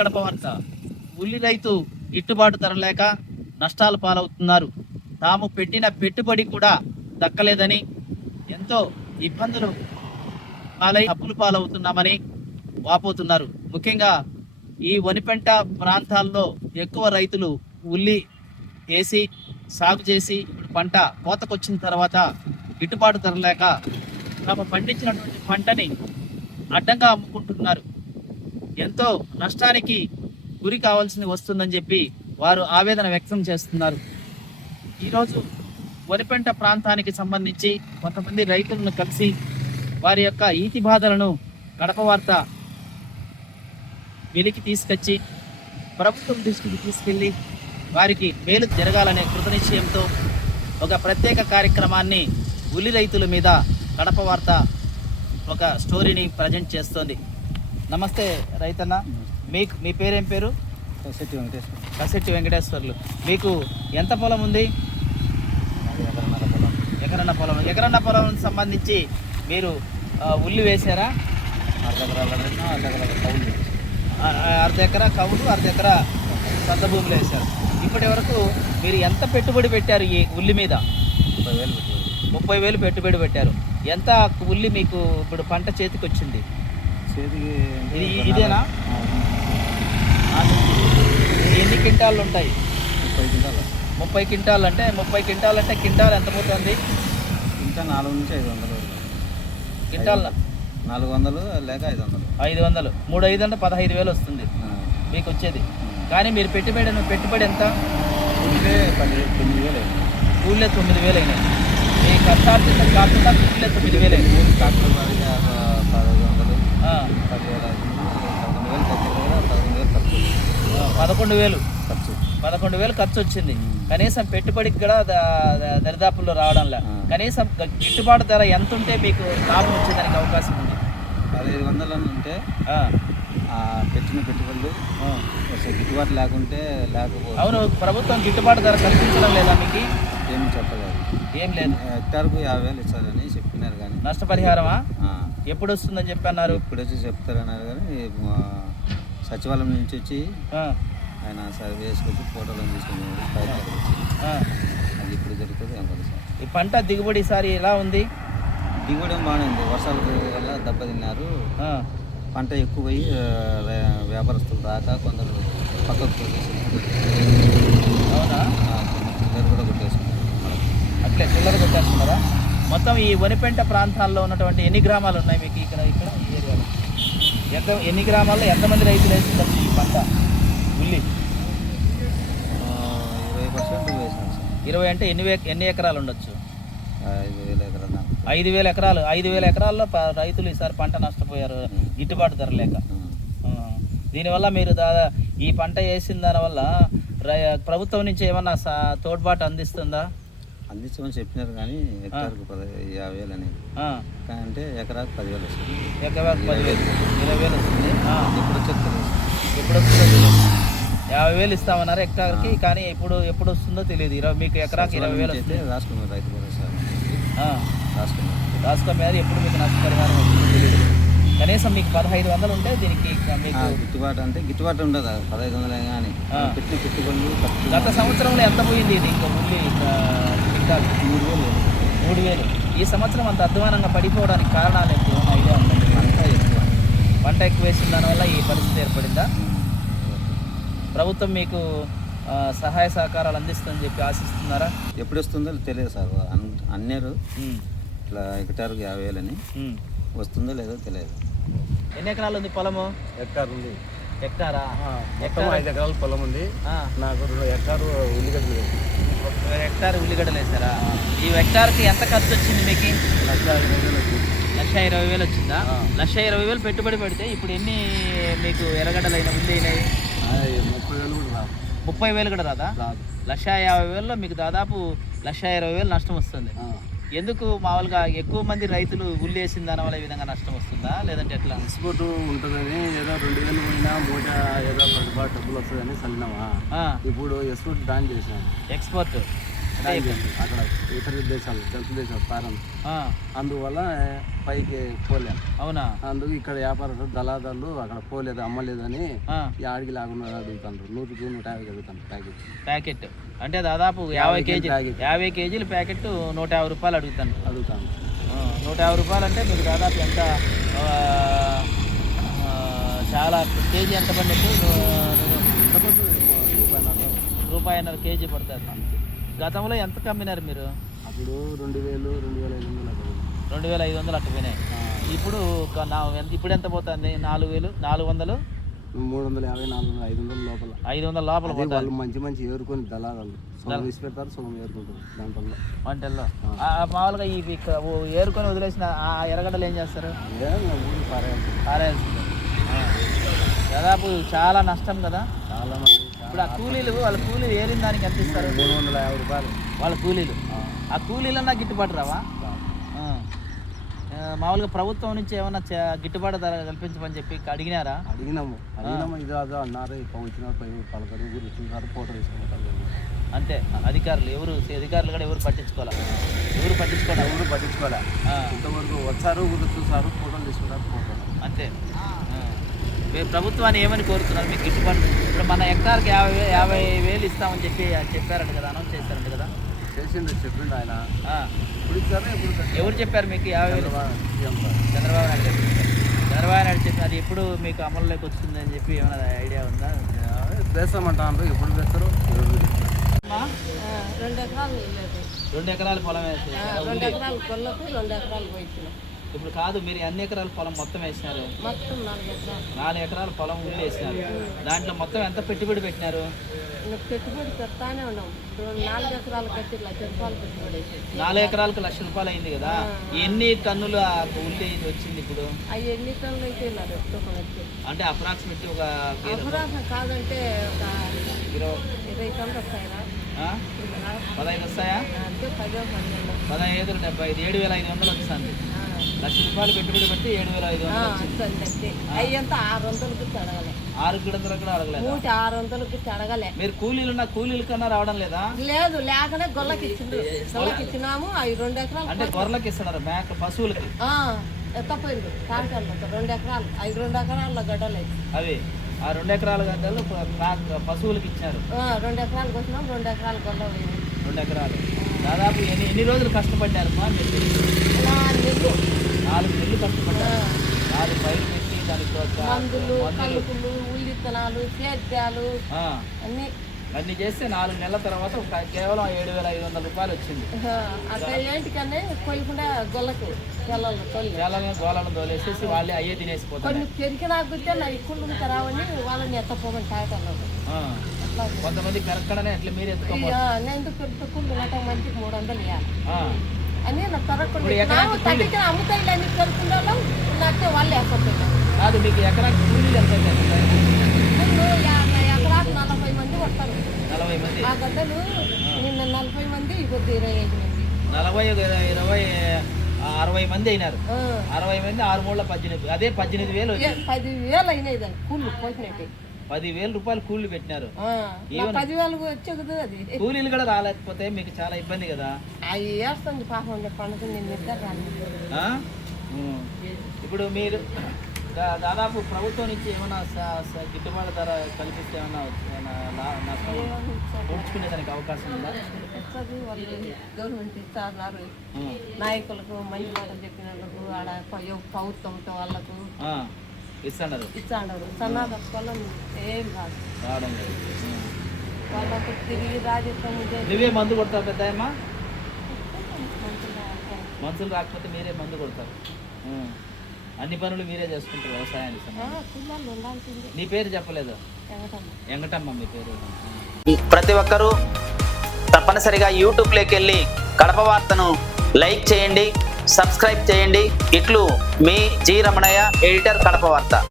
కడప వార్త. ఉల్లి రైతు గిట్టుబాటు ధర లేక నష్టాల పాలవుతున్నారు. తాము పెట్టిన పెట్టుబడి కూడా దక్కలేదని ఎంతో ఇబ్బందులు పాలై అప్పులు పాలవుతున్నామని వాపోతున్నారు. ముఖ్యంగా ఈ వనిపెంట ప్రాంతాల్లో ఎక్కువ రైతులు ఉల్లి వేసి సాగు చేసి ఇప్పుడు పంట కోతకొచ్చిన తర్వాత గిట్టుబాటు ధర లేక తాము పండించినటువంటి పంటని అడ్డంగా అమ్ముకుంటున్నారు. ఎంతో నష్టానికి గురి కావాల్సింది వస్తుందని చెప్పి వారు ఆవేదన వ్యక్తం చేస్తున్నారు. ఈరోజు వరిపెంట ప్రాంతానికి సంబంధించి కొంతమంది రైతులను కలిసి వారి యొక్క ఈతి బాధలను కడప వార్త వెలికి తీసుకొచ్చి ప్రభుత్వం దృష్టికి తీసుకెళ్ళి వారికి మేలు జరగాలనే కృతనిశ్చయంతో ఒక ప్రత్యేక కార్యక్రమాన్ని ఉల్లి రైతుల మీద కడప వార్త ఒక స్టోరీని ప్రజెంట్ చేస్తోంది. నమస్తే రైతన్న, మీకు మీ పేరేం పేరు? కసెట్టి వెంకటేశ్వర్లు. మీకు ఎంత పొలం ఉంది? ఎకరన్న పొలం సంబంధించి మీరు ఉల్లి వేశారా? అర్ధ ఎకరా కవులు, అర్ధ ఎకరా సొంత భూములు వేశారు. ఇప్పటి వరకు మీరు ఎంత పెట్టుబడి పెట్టారు ఈ ఉల్లి మీద? 30,000 పెట్టుబడి పెట్టారు. ఎంత ఉల్లి మీకు ఇప్పుడు పంట చేతికి వచ్చింది? ఇదేనా? ఎన్ని క్వింటాళ్ళు ఉంటాయి? 30 క్వింటాల్ అంటే 30 క్వింటాల్ అంటే క్వింటాల్ ఎంత పోతుంది? ఇంకా 400 నుంచి 500. క్వింటాల్ 400 లేక 500. 500 3 5 అంటే 15,000 వస్తుంది మీకు వచ్చేది. కానీ మీరు పెట్టుబడి ఎంత? ఊళ్ళే 9,000. ఊళ్ళే 9,000 అయినాయి. మీ ఖర్చార్థితం కాకుండా ఊళ్ళే 9,000 అయినాయి. ట్రాక్టర్ 11,000 ఖర్చు వచ్చింది. కనీసం పెట్టుబడికి కూడా దరిదాపుల్లో రావడంలా. కనీసం గిట్టుబాటు ధర ఎంత ఉంటే మీకు లాభం వచ్చేదానికి అవకాశం ఉంది? 1,500 ఉంటే పెట్టిన పెట్టుబడులు గిట్టుబాటు లేకుంటే లేకపోతే. అవును, ప్రభుత్వం గిట్టుబాటు ధర కల్పించడం లేదా మీకు? ఏమి చెప్పలేదు. ఏం లేదు. హెక్టార్కు 50,000 ఇస్తారని చెప్పినారు. కానీ నష్టపరిహారమా ఎప్పుడు వస్తుందని చెప్పన్నారు? ఇప్పుడు వచ్చి చెప్తారన్నారు. కానీ సచివాలయం నుంచి వచ్చి ఆయన సర్వే చేసుకొచ్చి ఫోటోలు తీసుకుని అది ఇప్పుడు జరుగుతుంది. ఏం కదా సార్, ఈ పంట దిగుబడి ఈసారి ఎలా ఉంది? దిగుబడి బాగానే ఉంది. వర్షాల వల్ల దెబ్బతిన్నారు. పంట ఎక్కువయ్యి వ్యాపారస్తులు రాక కొందరు పక్కకు కొట్టేసి అవునా? పిల్లలు కూడా కొట్టేసుకున్నారు. అట్లే పిల్లలు కొట్టేస్తున్నారా? మొత్తం ఈ వనిపెంట ప్రాంతాల్లో ఉన్నటువంటి ఎన్ని గ్రామాలు ఉన్నాయి మీకు? ఇక్కడ ఈ ఏరియాలో ఎన్ని గ్రామాల్లో ఎంతమంది రైతులు వేసింటారు ఈ పంట ఉల్లి? 20% వేసాను సార్. 20 అంటే ఎన్ని ఎకరాలు ఉండొచ్చు? 5,000 ఎకరాలు. 5,000 ఎకరాలు. 5,000 ఎకరాల్లో రైతులు ఈసారి పంట నష్టపోయారు గిట్టుబాటు ధర లేక. దీనివల్ల మీరు ఈ పంట వేసిన దానివల్ల ప్రభుత్వం నుంచి ఏమన్నా తోడ్పాటు అందిస్తుందా? అందించమని చెప్పినారు. కానీ హెక్టార్కు 50,000 అని. అంటే ఎకరాకు 10,000 వస్తుంది. ఎకరాకు 10,000, 20,000 వస్తుంది. ఎప్పుడు చెప్తారు? ఎప్పుడు వస్తుందో 50,000 ఇస్తామన్నారు హెక్టార్కి. కానీ ఎప్పుడు వస్తుందో తెలియదు. మీకు ఎకరాకి 20,000 వస్తే రాసుకున్నారు. రైతు భరోసా రాసుకోమన్నారు. ఎప్పుడు మీకు నష్టపరిహారం వస్తుందో తెలియదు. కనీసం మీకు 1,500 ఉంటే దీనికి మీకు గిట్టుబాటు అంటే గిట్టుబాటు ఉండదు. 1,500 కానీ పెట్టిన పెట్టుబడులు. గత సంవత్సరంలో ఎంత పోయింది ఇది ఉల్లి? 3,000. ఈ సంవత్సరం అంత అధ్వానంగా పడిపోవడానికి కారణాలు ఏంటి? ఐడియా ఉందండి? పంట ఎక్కువ వేసిన దానివల్ల ఈ పరిస్థితి ఏర్పడిందా? ప్రభుత్వం మీకు సహాయ సహకారాలు అందిస్తుందని చెప్పి ఆశిస్తున్నారా? ఎప్పుడు వస్తుందో తెలియదు సార్. అన్నారు ఇట్లా హెక్టార్కు 50,000 అని. వస్తుందో లేదో తెలియదు. ఎన్ని ఎకరాలు ఉంది పొలము? హెక్టార్ ఉంది. హెక్టారా? 5 ఎకరాల పొలం ఉంది నాకు. 2 హెక్టార్ ఉల్లిగడ్డలు వేసి. 1 హెక్టార్ ఉల్లిగడ్డలు వేసారా? ఈ హెక్టార్కి ఎంత ఖర్చు వచ్చింది మీకు? 1,20,000 వచ్చిందా? 1,20,000 పెట్టుబడి పెడితే ఇప్పుడు ఎన్ని మీకు ఎర్రగడ్డలు అయినా ఉల్లి అయినాయి? 30,000 కూడా రాదా? 1,50,000లో మీకు దాదాపు 1,20,000 నష్టం వస్తుంది. ఎందుకు? మామూలుగా ఎక్కువ మంది రైతులు ఉల్లి వేసిన దానివల్ల ఈ విధంగా నష్టం వస్తుందా, లేదంటే ఎట్లా? ఎక్స్పోర్ట్ ఉంటుందని ఏదో 2,000 పోయినా మూట ఏదో 10 డబ్బులు వస్తుందని చల్లినామా. ఇప్పుడు ఎక్స్పోర్ట్ బ్యాన్ చేసినాం. ఎక్స్పోర్ట్ అక్కడ ఇతర దేశాలు గల్ఫ్ దేశాలు పారం ఆ, అందువల్ల పైకి పోలే. అవునా? అందుకు ఇక్కడ వ్యాపారస్తులు దళాదారులు అక్కడ పోలేదు అమ్మలేదని ఆ, ఈ ఆడికి లాగున్నా అడుగుతారు. 100-150 అడుగుతాను ప్యాకెట్ అంటే దాదాపు 50 కేజీలు, ప్యాకెట్. 50 కేజీల ప్యాకెట్ 150 రూపాయలు అడుగుతాను. అడుగుతాను. 150 రూపాయలు అంటే మీకు దాదాపు ఎంత? ఆ, ఆ, చాలా కేజీ ఎంత పడినట్టు? రూపాయన్నర కేజీ పడుతుంది. గతంలో ఎంత కమ్మినారు మీరు? అప్పుడు 2000, 2500 2500 అట్ట పోయినాయి. ఇప్పుడు ఇప్పుడు ఎంత పోతుంది? 4000, 400, 350, 400, 500 లోపల. 500 లోపల పోతుంది. వాళ్ళు మంచి ఏరుకొని దళాలు సొగం వేసి పెడతారు, సొగం ఏరుకుంటారు దాంట్లో వంటల్లో. మామూలుగా ఇక్కడ ఏరుకొని వదిలేసిన ఆ ఎర్రగడ్డలు ఏం చేస్తారు? ఊరి పారేయాల్సిందే. దాదాపు చాలా నష్టం కదా. చాలా మంది ఇప్పుడు ఆ కూలీలు, వాళ్ళ కూలీలు ఏరిన దానికి ఎంత ఇస్తారు? 350 రూపాయలు వాళ్ళ కూలీలు. ఆ కూలీలన్నా గిట్టుబాటు రావా? మామూలుగా ప్రభుత్వం నుంచి ఏమన్నా గిట్టుబాటు ధర కల్పించమని చెప్పి అడిగినారా? అడిగినాము ఇది అదో అన్నారు. వచ్చినారు పలకరు ఊరు చూసారు, ఫోటో తీసుకుంటారు అంతే. అధికారులు కూడా ఎవరు పట్టించుకోవాలి. ఇంతవరకు వచ్చారు, ఊరు చూసారు, ఫోటోలు తీసుకున్నారు, ఫోటోలు అంతే. మీరు ప్రభుత్వాన్ని ఏమని కోరుతున్నారు? మీకు గిట్టుబాటు ఇప్పుడు మన హెక్టార్కి 50,000 ఇస్తామని చెప్పారంట కదా, అనౌన్స్ చేశారంట కదా. చెప్పిండు ఆయన. ఇప్పుడు ఇచ్చారా? ఎవరు చెప్పారు మీకు 50,000? చంద్రబాబు నాయుడు చెప్పారు. చంద్రబాబు నాయుడు చెప్పిన అది ఎప్పుడు మీకు అమలులోకి వచ్చిందని చెప్పి ఏమైనా ఐడియా ఉందా? వేస్తామంటారు. ఎప్పుడు వేస్తారు? 2 ఎకరాలు లేదు. 2 ఎకరాల పొలం వేసి 2 ఎకరాల కొల్లకు 2 ఎకరాలు పోయించినాం. ఇప్పుడు కాదు, మీరు ఎన్ని ఎకరాల పొలం మొత్తం వేసినారు? మొత్తం 4 ఎకరాలు. 4 ఎకరాల పొలం ఉల్లి వేసినారు. దాంట్లో మొత్తం ఎంత పెట్టుబడి పెట్టినారు? పెట్టుబడి పెడతానే ఉన్నాం. 4 ఎకరాలు కట్టి 1,00,000 రూపాయలు పెట్టుబడి వేసేది. 4 ఎకరాలకు 1,00,000 రూపాయలు అయింది కదా. ఎన్ని టన్నులు ఆ ఉల్లి వచ్చింది ఇప్పుడు? అవి ఎన్ని టన్నులు అయితే ఇలారు వచ్చి అంటే అప్రాక్సిమేట్లీ ఒక అపరాధం కాదంటే ఒక 20 టన్నులు వస్తాయినా? 15 వస్తాయా? అంటే 10-12. 15, 75, 7,500 వస్తుంది. 1,00,000 రూపాయలు పెట్టుబడి పెట్టి 7,500 వచ్చింది. అవి అంతా 600కి అడగలే. 600 కూడా అడగలేదు. 600కి అడగలే. మీరు కూలీల కన్నా రావడం లేదా? లేదు, లేకనే గొల్లకి ఇచ్చినాము. అవి 2 ఎకరాలు అంటే గొర్రెలకి ఇస్తున్నారు, మేక పశువులకి ఎత్తపోయింది. కాంటాలు 2 ఎకరాలు, 2 ఎకరాల గడ్డలు అవి. ఆ 2 ఎకరాల గడ్డలు పశువులకి ఇచ్చారు. 2 ఎకరాలకు వచ్చినాం. 2 ఎకరాల గొల్ల 2 ఎకరాలు. దాదాపు ఎన్ని రోజులు కష్టపడ్డారు? 4 నెలలు కష్టపడ్డారు. 4 పైరు పెట్టి దానికి మందులు, కలుపులు, ఉల్లిత్తనాలు, సేద్యాలు అన్ని చేస్తే 4 నెలల తర్వాత కేవలం 7,500 రూపాయలు వచ్చింది. అక్కడ ఏంటికన్నా కొయ్యకుండా గొల్లకు గోళాలను తోలేసేసి వాళ్ళే అయ్యే తినేసిపోతారు. కొన్ని పెరిగినా గుద్దే నా కుళ్ళు రావని వాళ్ళని ఎత్తపోమని తాగటం. కొంతమంది పెరగడనే అట్లా మీరు ఎత్తుకోవాలి. నేను పెరిగితే కుళ్ళు గంట మంచికి 300 ఇవ్వాలి అని నాకు పెరగకుండా అమ్ముతాయి అన్ని పెరుగుతుండడం నాకే వాళ్ళు వేసుకుంటున్నారు. కాదు, మీకు ఎకరానికి కూలీలు ఎంత ఎకరాకు 40 మంది పడతారు. 40 మంది. ఆ గడ్డలు నిన్న 40 మంది, ఇప్పుడు 25 మంది. 40, 20, 60 మంది అయినారు. 60 మంది 6 18. అదే 18,000 10,000 అయినాయి దాన్ని కూళ్ళు పోసినట్టు. 10,000 రూపాయలు కూలీలు పెట్టినారు. 10,000 వచ్చేది. అది కూలీలు కూడా రాలేకపోతే మీకు చాలా ఇబ్బంది కదా. అవి వేస్తుంది పాపం పండుగ నేను నిద్ర రాను. ఇప్పుడు మీరు దాదాపు ప్రభుత్వం నుంచి ఏమైనా గిట్టుబాటు ధర కల్పిస్తే ఏమన్నా నష్టం ఓడ్చుకునే దానికి అవకాశం ఉందా? వాళ్ళు గవర్నమెంట్ ఇస్తున్నారు. నాయకులకు మంచి మాటలు చెప్పిన వాళ్ళకు, ఆడ ప్రభుత్వంతో వాళ్ళకు ఇస్తున్నారు. సన్నాద పొలం ఏం కాదు రావడం లేదు. వాళ్ళకు తిరిగి రాజస్థాన్ నువ్వే మందు కొడతావు పెద్దమ్మా? మనుషులు రాకపోతే మీరే మందు కొడతారు. అన్ని పనులు మీరే చేసుకుంటారు వ్యవసాయానికి. నీ పేరు చెప్పలేదు? వెంకటమ్మ మీ పేరు. ప్రతి ఒక్కరూ తప్పనిసరిగా యూట్యూబ్లోకి వెళ్ళి కడప వార్తను లైక్ చేయండి, సబ్స్క్రైబ్ చేయండి. ఇట్లు మీ జి రమణయ్య, ఎడిటర్, కడప వార్త.